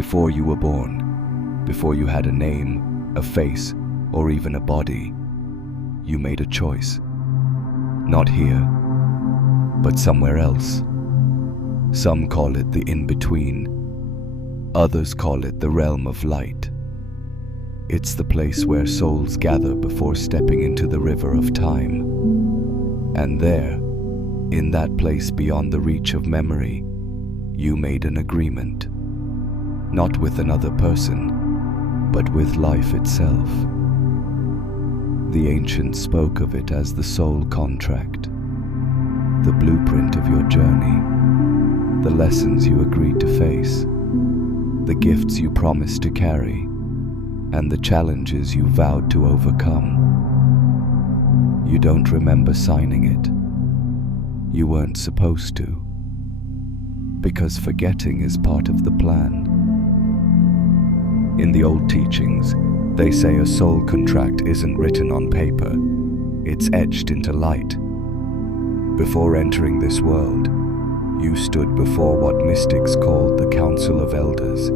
Before you were born, before you had a name, a face, or even a body, you made a choice. Not here, but somewhere else. Some call it the in-between. Others call it the realm of light. It's the place where souls gather before stepping into the river of time. And there, in that place beyond the reach of memory, you made an agreement. Not with another person, but with life itself. The ancients spoke of it as the soul contract, the blueprint of your journey, the lessons you agreed to face, the gifts you promised to carry, and the challenges you vowed to overcome. You don't remember signing it. You weren't supposed to, because forgetting is part of the plan. In the old teachings, they say a soul contract isn't written on paper, it's etched into light. Before entering this world, you stood before what mystics called the Council of Elders.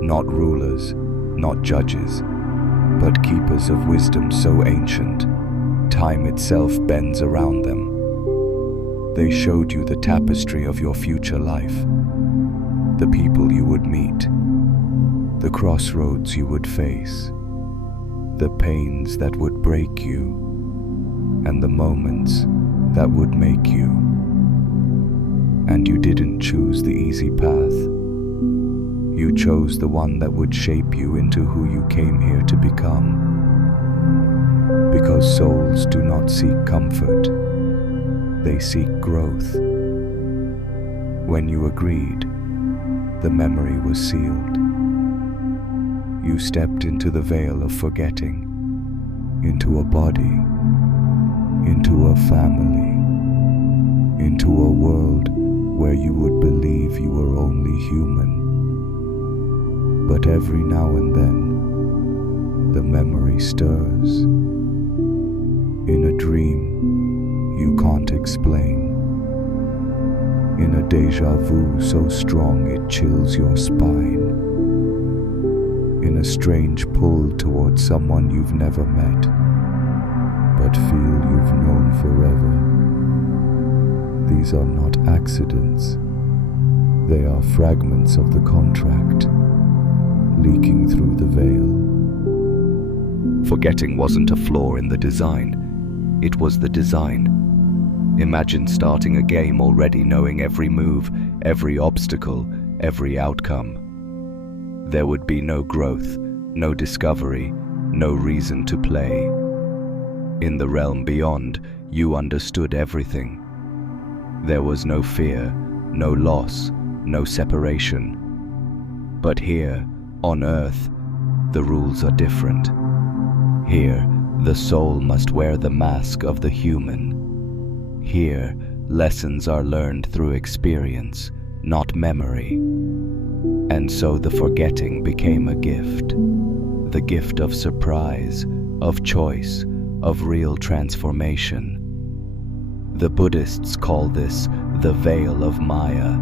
Not rulers, not judges, but keepers of wisdom so ancient, time itself bends around them. They showed you the tapestry of your future life, the people you would meet, the crossroads you would face, the pains that would break you, and the moments that would make you. And you didn't choose the easy path. You chose the one that would shape you into who you came here to become. Because souls do not seek comfort, they seek growth. When you agreed, the memory was sealed. You stepped into the veil of forgetting, into a body, into a family, into a world where you would believe you were only human. But every now and then, the memory stirs. In a dream you can't explain. In a déjà vu so strong it chills your spine. In a strange pull towards someone you've never met, but feel you've known forever. These are not accidents. They are fragments of the contract, leaking through the veil. Forgetting wasn't a flaw in the design. It was the design. Imagine starting a game already knowing every move, every obstacle, every outcome. There would be no growth, no discovery, no reason to play. In the realm beyond, you understood everything. There was no fear, no loss, no separation. But here, on Earth, the rules are different. Here, the soul must wear the mask of the human. Here, lessons are learned through experience, not memory. And so the forgetting became a gift. The gift of surprise, of choice, of real transformation. The Buddhists call this the veil of Maya,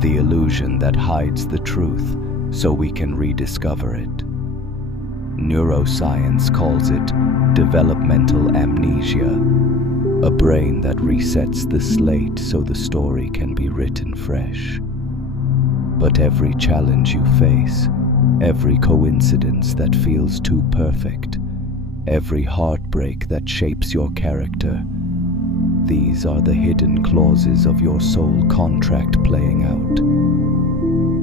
the illusion that hides the truth so we can rediscover it. Neuroscience calls it developmental amnesia, a brain that resets the slate so the story can be written fresh. But every challenge you face, every coincidence that feels too perfect, every heartbreak that shapes your character, these are the hidden clauses of your soul contract playing out.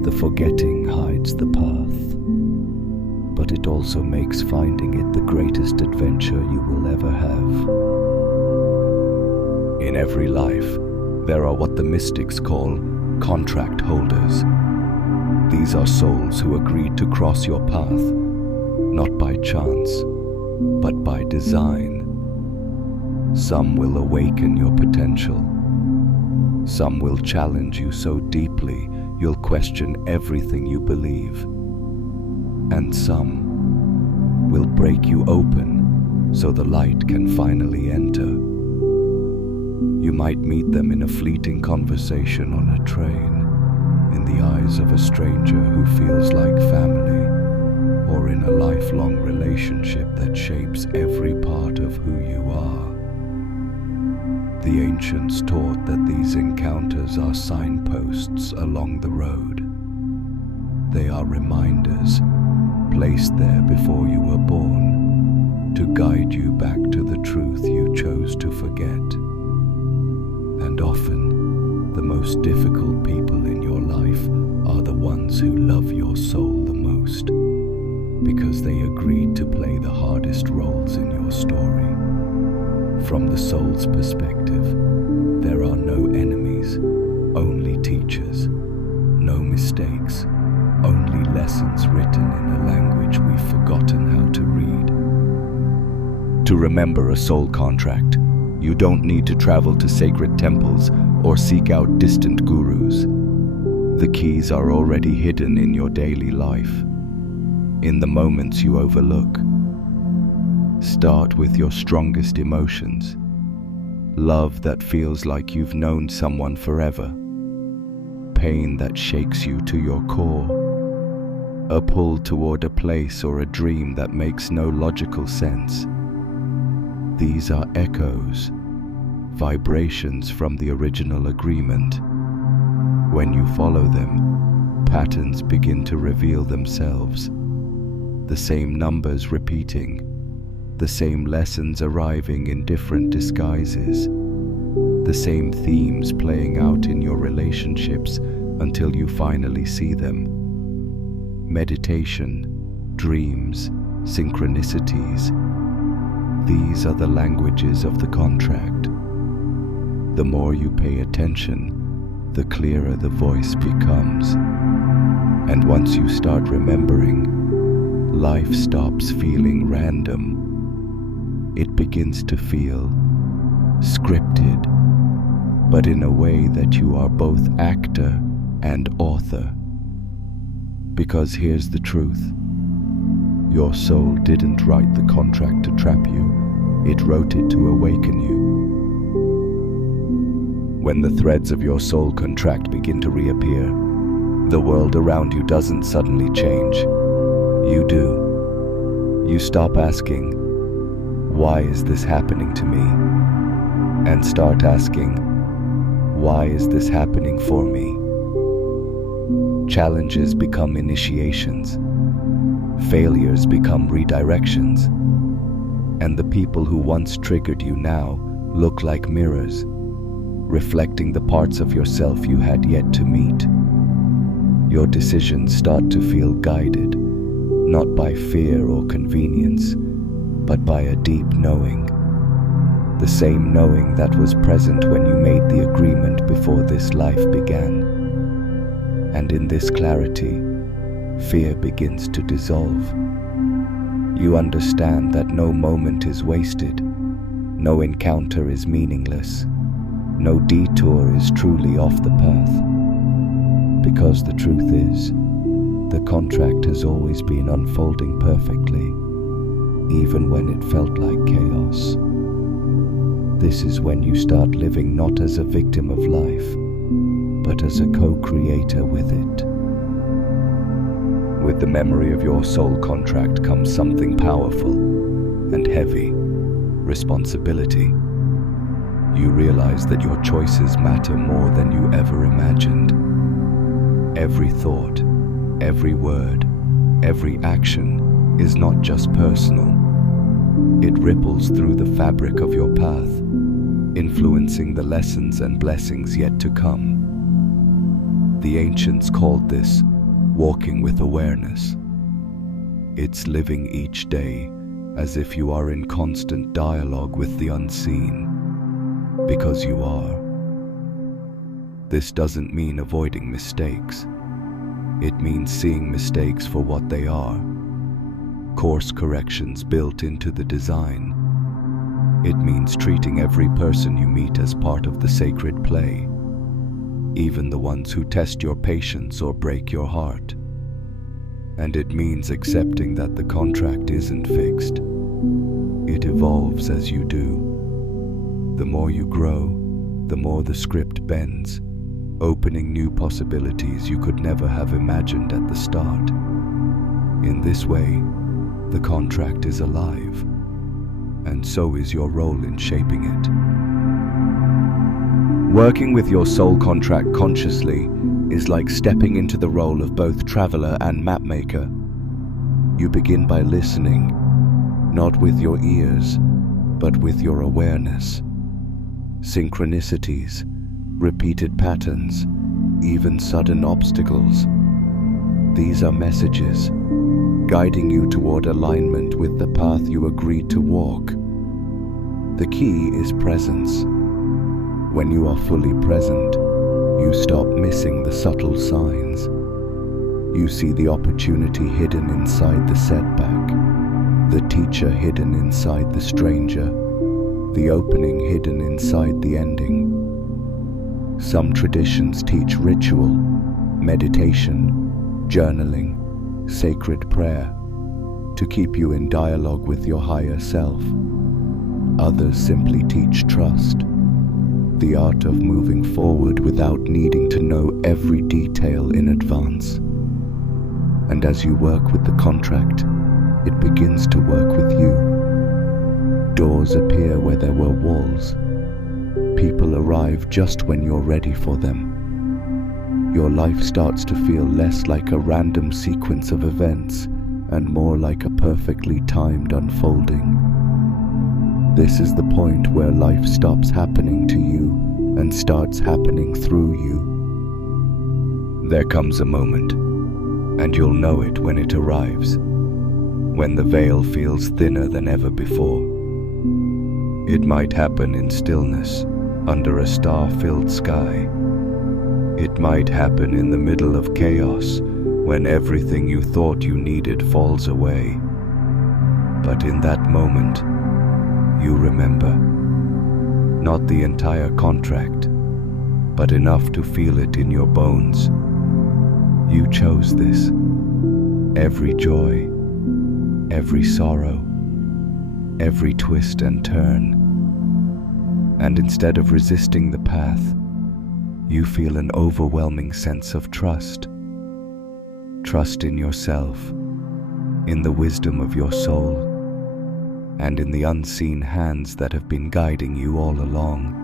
The forgetting hides the path, but it also makes finding it the greatest adventure you will ever have. In every life, there are what the mystics call contract holders. These are souls who agreed to cross your path, not by chance, but by design. Some will awaken your potential. Some will challenge you so deeply you'll question everything you believe. And some will break you open so the light can finally enter. You might meet them in a fleeting conversation on a train, in the eyes of a stranger who feels like family, or in a lifelong relationship that shapes every part of who you are. The ancients taught that these encounters are signposts along the road. They are reminders placed there before you were born to guide you back to the truth you chose to forget. And often, the most difficult people in your life are the ones who love your soul the most, because they agreed to play the hardest roles in your story. From the soul's perspective, there are no enemies, only teachers, no mistakes, only lessons written in a language we've forgotten how to read. To remember a soul contract, you don't need to travel to sacred temples or seek out distant gurus. The keys are already hidden in your daily life, in the moments you overlook. Start with your strongest emotions. Love that feels like you've known someone forever. Pain that shakes you to your core. A pull toward a place or a dream that makes no logical sense. These are echoes, vibrations from the original agreement. When you follow them, patterns begin to reveal themselves. The same numbers repeating, the same lessons arriving in different disguises, the same themes playing out in your relationships until you finally see them. Meditation, dreams, synchronicities, these are the languages of the contract. The more you pay attention, the clearer the voice becomes. And once you start remembering, life stops feeling random. It begins to feel scripted, but in a way that you are both actor and author. Because here's the truth. Your soul didn't write the contract to trap you, it wrote it to awaken you. When the threads of your soul contract begin to reappear, the world around you doesn't suddenly change. You do. You stop asking, why is this happening to me? And start asking, why is this happening for me? Challenges become initiations. Failures become redirections. And the people who once triggered you now look like mirrors, reflecting the parts of yourself you had yet to meet. Your decisions start to feel guided, not by fear or convenience, but by a deep knowing. The same knowing that was present when you made the agreement before this life began. And in this clarity, fear begins to dissolve. You understand that no moment is wasted, no encounter is meaningless, no detour is truly off the path. Because the truth is, the contract has always been unfolding perfectly, even when it felt like chaos. This is when you start living not as a victim of life, but as a co-creator with it. With the memory of your soul contract comes something powerful and heavy: responsibility. You realize that your choices matter more than you ever imagined. Every thought, every word, every action is not just personal. It ripples through the fabric of your path, influencing the lessons and blessings yet to come. The ancients called this walking with awareness. It's living each day as if you are in constant dialogue with the unseen, because you are. This doesn't mean avoiding mistakes. It means seeing mistakes for what they are, course corrections built into the design. It means treating every person you meet as part of the sacred play, even the ones who test your patience or break your heart. And it means accepting that the contract isn't fixed. It evolves as you do. The more you grow, the more the script bends, opening new possibilities you could never have imagined at the start. In this way, the contract is alive, and so is your role in shaping it. Working with your soul contract consciously is like stepping into the role of both traveler and mapmaker. You begin by listening, not with your ears, but with your awareness. Synchronicities, repeated patterns, even sudden obstacles. These are messages, guiding you toward alignment with the path you agreed to walk. The key is presence. When you are fully present, you stop missing the subtle signs. You see the opportunity hidden inside the setback, the teacher hidden inside the stranger, the opening hidden inside the ending. Some traditions teach ritual, meditation, journaling, sacred prayer to keep you in dialogue with your higher self. Others simply teach trust, the art of moving forward without needing to know every detail in advance. And as you work with the contract, it begins to work with you. Doors appear where there were walls. People arrive just when you're ready for them. Your life starts to feel less like a random sequence of events and more like a perfectly timed unfolding. This is the point where life stops happening to you and starts happening through you. There comes a moment, and you'll know it when it arrives, when the veil feels thinner than ever before. It might happen in stillness, under a star-filled sky. It might happen in the middle of chaos, when everything you thought you needed falls away. But in that moment, you remember. Not the entire contract, but enough to feel it in your bones. You chose this. Every joy, every sorrow, every twist and turn. And instead of resisting the path, you feel an overwhelming sense of trust. Trust in yourself, in the wisdom of your soul, and in the unseen hands that have been guiding you all along.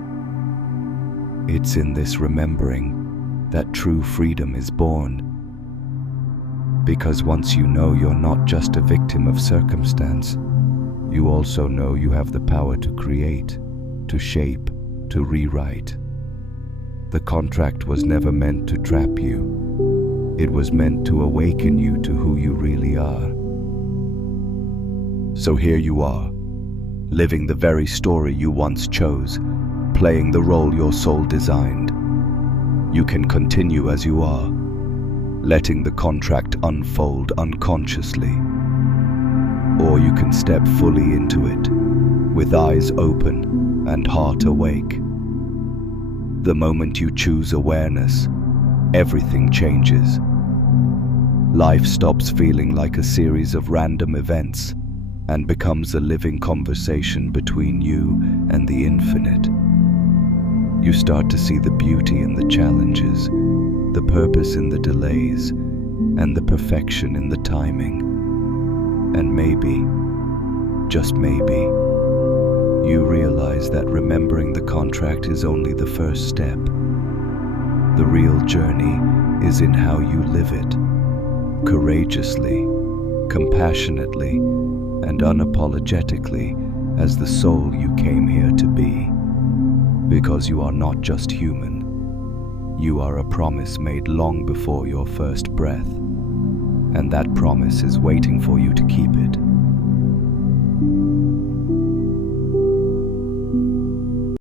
It's in this remembering that true freedom is born. Because once you know you're not just a victim of circumstance, you also know you have the power to create, to shape, to rewrite. The contract was never meant to trap you. It was meant to awaken you to who you really are. So here you are, living the very story you once chose, playing the role your soul designed. You can continue as you are, letting the contract unfold unconsciously. Or you can step fully into it, with eyes open and heart awake. The moment you choose awareness, everything changes. Life stops feeling like a series of random events and becomes a living conversation between you and the infinite. You start to see the beauty in the challenges, the purpose in the delays, and the perfection in the timing. And maybe, just maybe, you realize that remembering the contract is only the first step. The real journey is in how you live it, courageously, compassionately, and unapologetically as the soul you came here to be. Because you are not just human. You are a promise made long before your first breath, and that promise is waiting for you to keep it.